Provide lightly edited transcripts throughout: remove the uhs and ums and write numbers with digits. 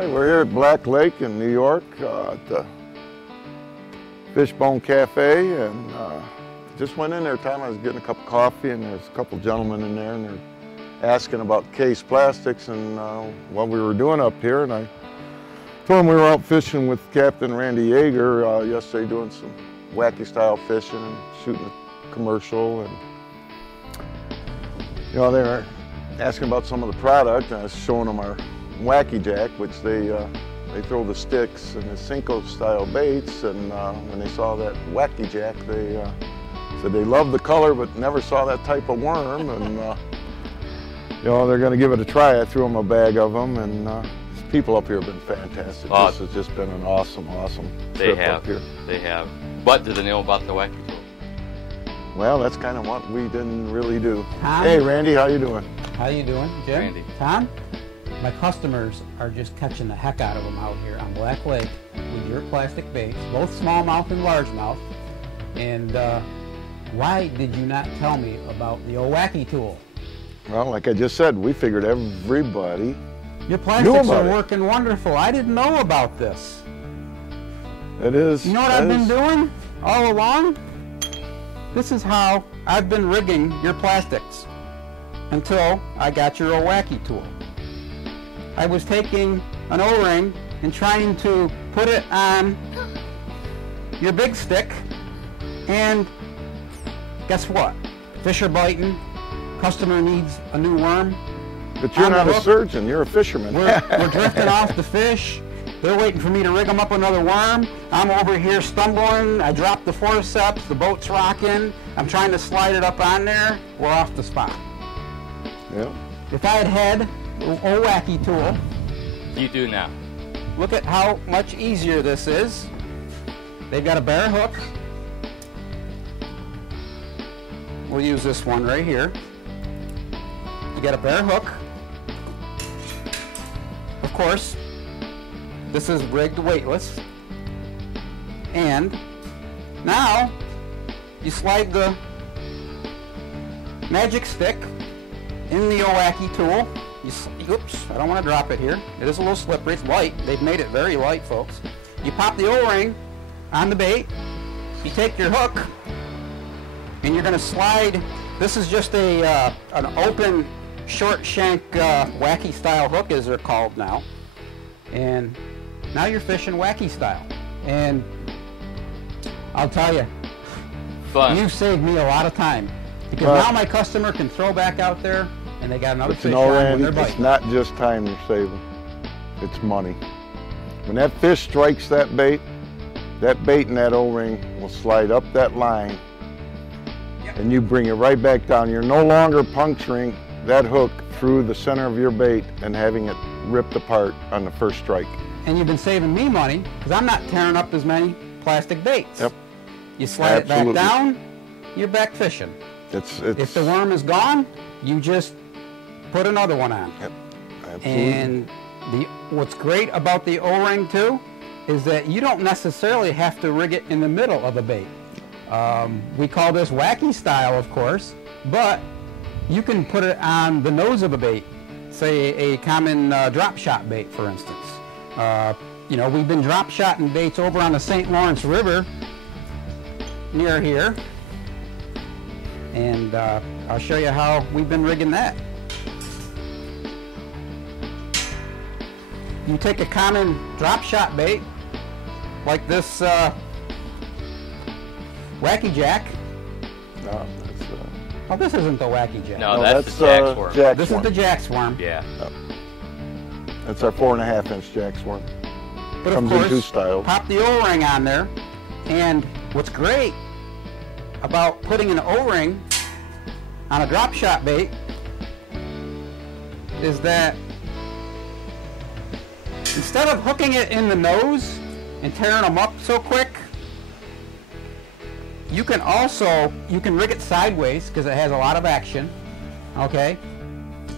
right, we're here at Black Lake in New York at the Fishbone Cafe, and just went in there. Time I was getting a cup of coffee, and there's a couple gentlemen in there, and they're asking about Case Plastics and what we were doing up here. And I told them we were out fishing with Captain Randy Yeager yesterday, doing some wacky style fishing and shooting a commercial. And you know, they were asking about some of the product, and I was showing them our Wacky Jack, which they throw the sticks and the Cinco style baits. And when they saw that Wacky Jack, they said they loved the color but never saw that type of worm. And you know, they're going to give it a try. I threw them a bag of them, and people up here have been fantastic. This has just been an awesome trip up here. They have. But do they know about the Wacky tool? Well, that's kind of what we didn't really do. Tom? Hey, Randy, how you doing? How you doing, Jim? Randy. Tom? My customers are just catching the heck out of them out here on Black Lake with your plastic baits, both smallmouth and largemouth. And why did you not tell me about the old Wacky tool? Well, like I just said, we figured everybody Your plastics about are it. working wonderful. I didn't know about this. It is. You know what I've been doing all along? This is how I've been rigging your plastics until I got your Wacky tool. I was taking an O-ring and trying to put it on your big stick, and guess what? Fish are biting, customer needs a new worm. But you're on the not a hook. surgeon, you're a fisherman. We're drifting off the fish. They're waiting for me to rig them up another worm. I'm over here stumbling. I dropped the forceps. The boat's rocking. I'm trying to slide it up on there. We're off the spot. Yeah. If I had old Wacky tool, You do now. look at how much easier this is. They've got a bare hook. We'll use this one right here. You got a bare hook. Of course, this is rigged weightless. And now you slide the magic stick in the Wacky tool. Oops, I don't want to drop it here. It is a little slippery. It's light. They've made it very light, folks. You pop the O-ring on the bait. You take your hook, and you're going to slide. This is just an open short shank Wacky style hook, as they're called now. And now you're fishing Wacky style. And I'll tell you, Fun. you've saved me a lot of time. Because now my customer can throw back out there and they got another But fish you know, on when Randy, they're biting. it's not just time you're saving, it's money. When that fish strikes that bait and that O-ring will slide up that line, and you bring it right back down. You're no longer puncturing that hook through the center of your bait and having it ripped apart on the first strike. And you've been saving me money because I'm not tearing up as many plastic baits. Yep. You slide Absolutely. it back down, you're back fishing. It's If the worm is gone, you just put another one on. Yep, absolutely. And what's great about the O-ring too is that you don't necessarily have to rig it in the middle of a bait. We call this Wacky style, of course, but you can put it on the nose of a bait, say a common drop shot bait, for instance. You know, we've been drop shotting baits over on the St. Lawrence River near here, and I'll show you how we've been rigging that. You take a common drop shot bait like this Wacky Jack. No, Oh, this isn't the Wacky Jack. No, that's the Jack's worm. Jack's This worm. is the Jack's worm. Yeah. That's our 4.5-inch Jack's worm. But Comes of in course, two styles. pop the O-ring on there. And what's great about putting an O-ring on a drop shot bait is that instead of hooking it in the nose and tearing them up so quick, you can rig it sideways because it has a lot of action, okay?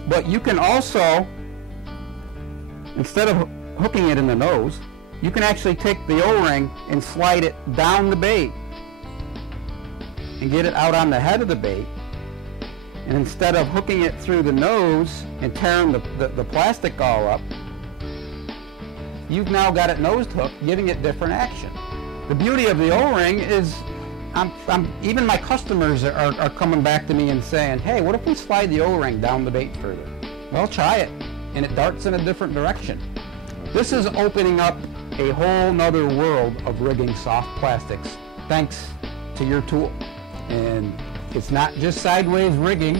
But you can also, instead of hooking it in the nose, you can actually take the O-ring and slide it down the bait and get it out on the head of the bait. And instead of hooking it through the nose and tearing the plastic all up, you've now got it nose hooked, giving it different action. The beauty of the O-ring is, even my customers are coming back to me and saying, hey, what if we slide the O-ring down the bait further? Well, try it, and it darts in a different direction. This is opening up a whole nother world of rigging soft plastics, thanks to your tool. And it's not just sideways rigging.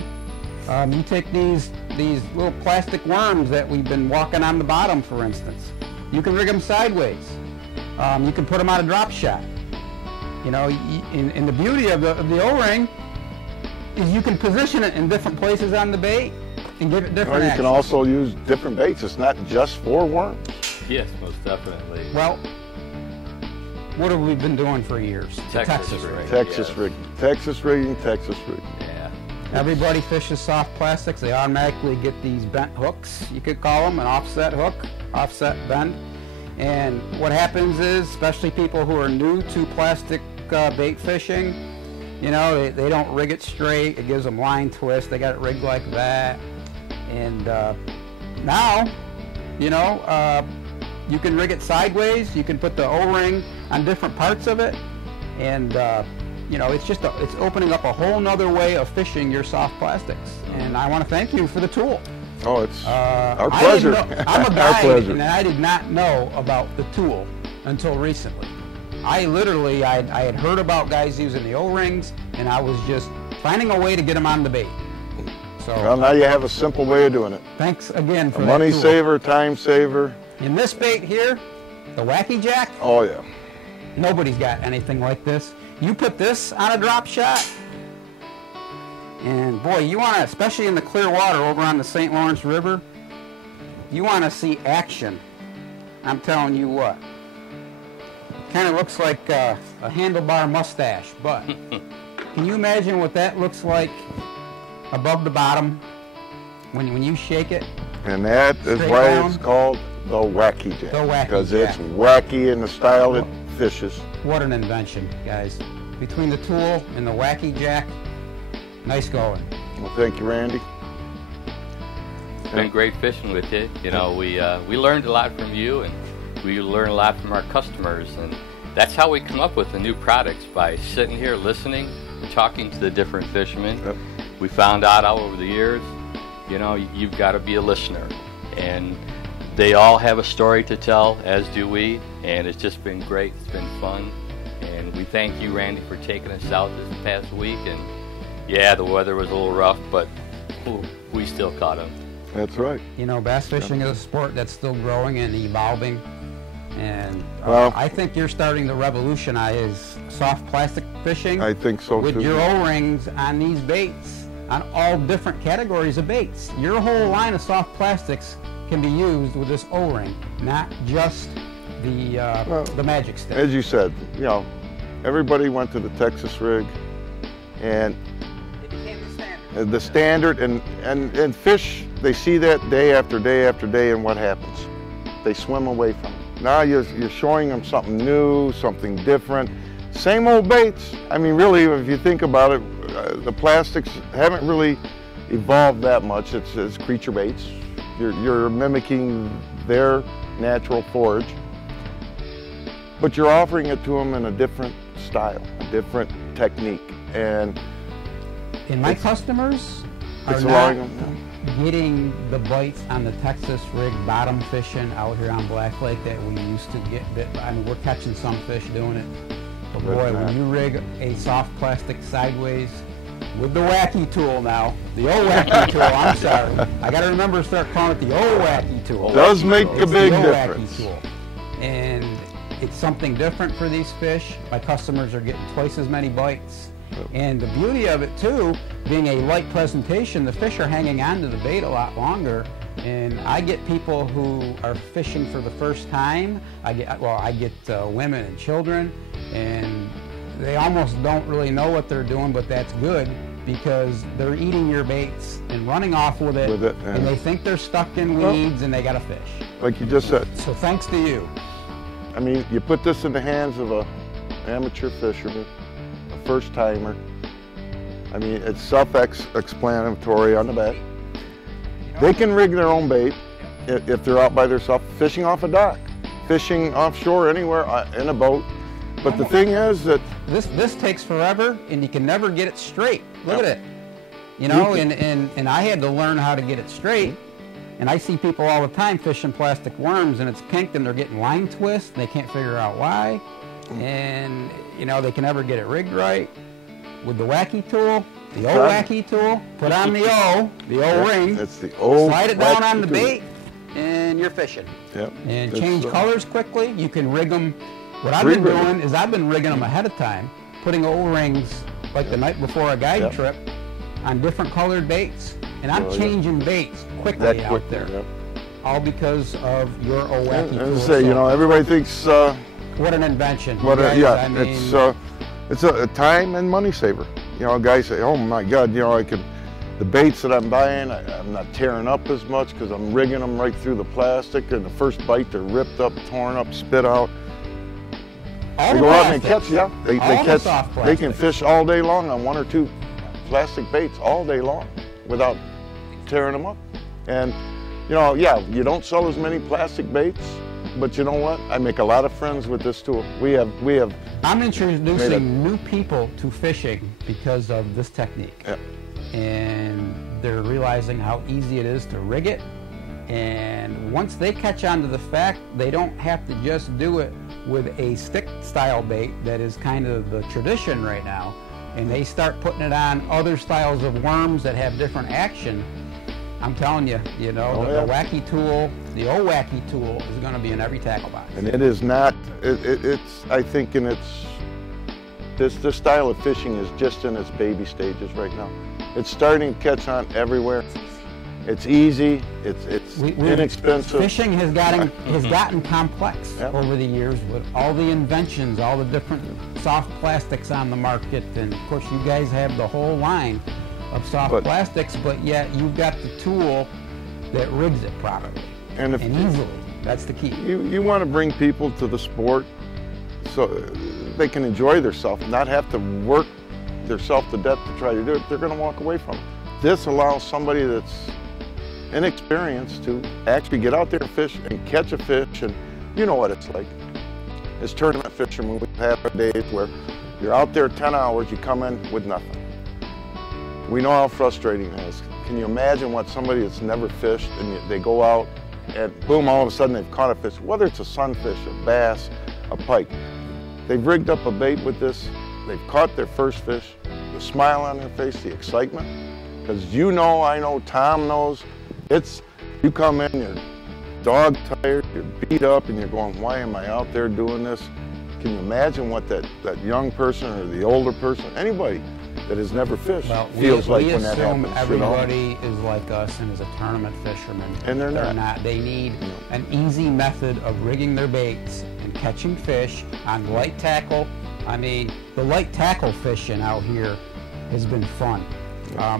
You take these little plastic worms that we've been walking on the bottom, for instance. You can rig them sideways. You can put them on a drop shot. You know, and the beauty of the O-ring is you can position it in different places on the bait and give it different Or you action. can also use different baits. It's not just for worms. Yes, most definitely. Well, what have we been doing for years? Texas rig. Texas Yes. rigging, Texas rigging, Texas rigging. Yeah. Everybody fishes soft plastics. They automatically get these bent hooks, you could call them, an offset hook, offset bend. And what happens is, especially people who are new to plastic bait fishing, you know, they don't rig it straight. It gives them line twist. They got it rigged like that. And now, you know, you can rig it sideways. You can put the O-ring on different parts of it. And you know, it's opening up a whole nother way of fishing your soft plastics. And I want to thank you for the tool. Oh, it's our pleasure. I'm a Our guy, pleasure. and I did not know about the tool until recently. I literally, I had heard about guys using the O-rings, and I was just finding a way to get them on the bait. So Well, now you have a simple way of doing it. thanks again for A that money tool. saver, time saver. In this bait here, the Wacky Jack, Oh yeah. nobody's got anything like this. You put this on a drop shot, and boy, you want to, especially in the clear water over on the St. Lawrence River, you want to see action. I'm telling you what. Kind of looks like a handlebar mustache, but can you imagine what that looks like above the bottom when you shake it? And that is Straight why down. it's called the Wacky Jack. The Wacky Because Jack. it's wacky in the style it fishes. What an invention, guys. Between the tool and the Wacky Jack, nice going. Well, thank you, Randy. It's been great fishing with you. You know, we learned a lot from you, and we learn a lot from our customers, and that's how we come up with the new products, by sitting here listening and talking to the different fishermen. Yep. We found out over the years, you know, you've got to be a listener, and they all have a story to tell, as do we, and it's just been great. It's been fun, and we thank you, Randy, for taking us out this past week. And yeah, the weather was a little rough, but we still caught them. That's right. You know, bass fishing is a sport that's still growing and evolving. And Well- I think you're starting to revolutionize soft plastic fishing I think so with too. your O-rings on these baits, on all different categories of baits. Your whole line of soft plastics can be used with this O-ring, not just the magic stick. As you said, you know, everybody went to the Texas rig, and It became the standard. the standard, and fish, they see that day after day after day, and what happens? They swim away from it. Now you're showing them something new, something different. Same old baits. I mean, really, if you think about it, the plastics haven't really evolved that much. It's creature baits. You're mimicking their natural forage, but you're offering it to them in a different style, a different technique, and My customers are it's not allowing them. getting the bites on the Texas rig bottom fishing out here on Black Lake that we used to get. I mean, we're catching some fish doing it. But boy, But, when you rig a soft plastic sideways with the Wacky tool now, the old Wacky tool, I'm sorry. I got to remember to start calling it the old Wacky tool. Does make a It's big the old Wacky difference. tool. And it's something different for these fish. My customers are getting twice as many bites. And the beauty of it too, being a light presentation, the fish are hanging on to the bait a lot longer. And I get people who are fishing for the first time. I get women and children, and they almost don't really know what they're doing, but that's good because they're eating your baits and running off with it, yeah. and they think they're stuck in weeds and they got to fish. Like you just said, So thanks to you. I mean, you put this in the hands of an amateur fisherman, a first timer. I mean, it's self-explanatory on the back. They can rig their own bait if they're out by themselves fishing off a dock. fishing offshore anywhere in a boat. But the thing is that this takes forever, and you can never get it straight. Look at it. You know, and I had to learn how to get it straight. And I see people all the time fishing plastic worms, and it's kinked, and they're getting line twists. They can't figure out why, and you know they can never get it rigged right. With the wacky tool, the old wacky tool, put on the O ring. It's the old. Slide it down on the tool. bait, and you're fishing. Yep. And change colors quickly. You can rig them. What I've been doing is I've been rigging them ahead of time, putting O-rings like the night before a guide trip on different colored baits. And I'm changing baits quickly out there. Yep. All because of your O-Wacky tool. As I say, you know, everybody thinks... what an invention. I mean, it's a time and money saver. You know, guys say, oh my God, you know, the baits that I'm buying, I'm not tearing up as much because I'm rigging them right through the plastic, and the first bite they're ripped up, torn up, spit out. They go out and they catch, they can fish all day long on 1 or 2 plastic baits all day long without tearing them up. And you know, you don't sell as many plastic baits, but you know what? I make a lot of friends with this tool. We have. I'm introducing new people to fishing because of this technique. Yep. And they're realizing how easy it is to rig it. And once they catch on to the fact, they don't have to just do it with a stick style bait that is kind of the tradition right now, and they start putting it on other styles of worms that have different action. I'm telling you, you know, the wacky tool, the O-Wacky tool is going to be in every tackle box. And it is not, it's, I think this style of fishing is just in its baby stages right now. It's starting to catch on everywhere. It's easy, it's inexpensive. Fishing has gotten complex over the years with all the inventions, all the different soft plastics on the market, and of course you guys have the whole line of soft plastics, but yet you've got the tool that rigs it properly and easily. That's the key. You want to bring people to the sport so they can enjoy themselves, not have to work themselves to death to try to do it. They're going to walk away from it. This allows somebody that's inexperienced to actually get out there and fish and catch a fish, and you know what it's like. As tournament fishermen, we've had our days where you're out there 10 hours, you come in with nothing. We know how frustrating it is. Can you imagine what somebody that's never fished, and they go out and boom, all of a sudden they've caught a fish, whether it's a sunfish, a bass, a pike. They've rigged up a bait with this, they've caught their first fish, the smile on their face, the excitement, because you know, I know, Tom knows, you come in, you're dog tired, you're beat up, and you're going, why am I out there doing this? Can you imagine what that young person or the older person, anybody that has never fished, feels like when that happens? Everybody is like us and is a tournament fisherman. And they're not. They need an easy method of rigging their baits and catching fish on light tackle. I mean, the light tackle fishing out here has been fun.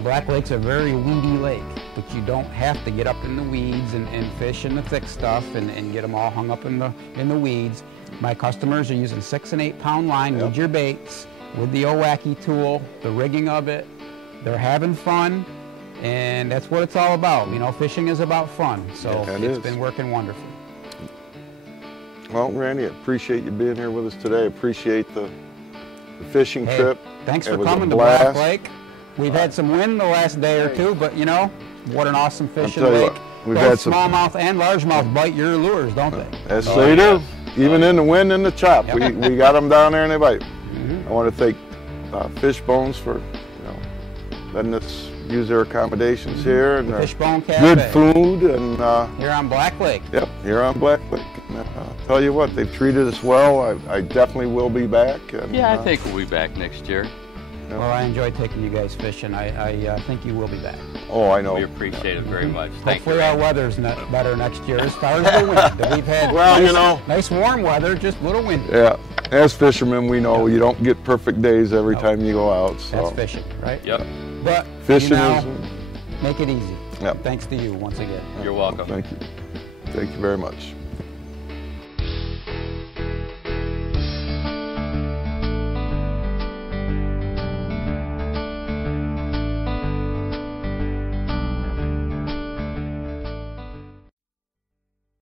Black Lake's a very weedy lake, but you don't have to get up in the weeds and fish in the thick stuff and get them all hung up in the weeds. My customers are using 6 and 8 pound line with your baits, with the O-Wacky tool, the rigging of it. They're having fun, and that's what it's all about. You know, fishing is about fun, so it's been working wonderfully. Well, Randy, I appreciate you being here with us today. I appreciate the fishing trip. Thanks for coming to Black Lake. We've had some wind the last day or two, but you know, what an awesome fishing lake. We've had smallmouth and largemouth bite your lures, don't they? Yes, they do. Even in the wind and the chop, we got them down there and they bite. I want to thank Fishbones for letting us use their accommodations here and Fishbone Cafe. Good food and here on Black Lake. Yep, here on Black Lake. And, I'll tell you what, they've treated us well. I definitely will be back. And, I think we'll be back next year. Well, I enjoyed taking you guys fishing. I think you will be back. Oh, I know. We appreciate it very much. Hopefully our weather's better next year as far as the wind. We've had nice warm weather, just a little windy. Yeah. As fishermen, we know you don't get perfect days every time you go out. So. That's fishing, right? Yep. But fishing make it easy. Yep. Thanks to you once again. You're welcome. Thank you. Thank you very much.